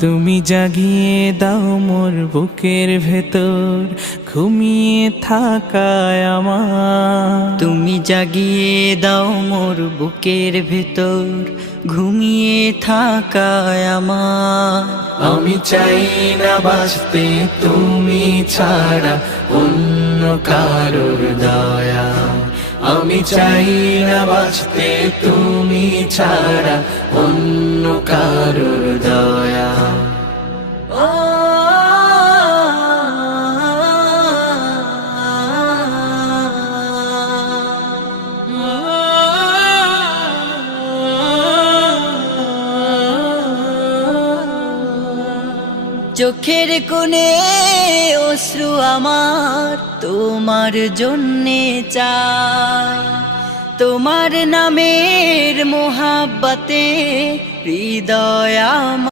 তুমি জাগিয়ে দাও মোর বুকের ভেতর ঘুমিয়ে থাকায় আমার। তুমি জাগিয়ে দাও মোর বুকের ভেতর ঘুমিয়ে থাকায় আমার। আমি চাই না বাঁচতে তুমি ছাড়া অন্য কারোর দয়া। আমি চাই না বাঁচতে তুমি ছাড়া অন্য কারোর দয়া। চোখের কোণে অশ্রু আমার তোমার জন্যে চাই, তোমার নামের মোহাব্বতে হৃদয় আমার।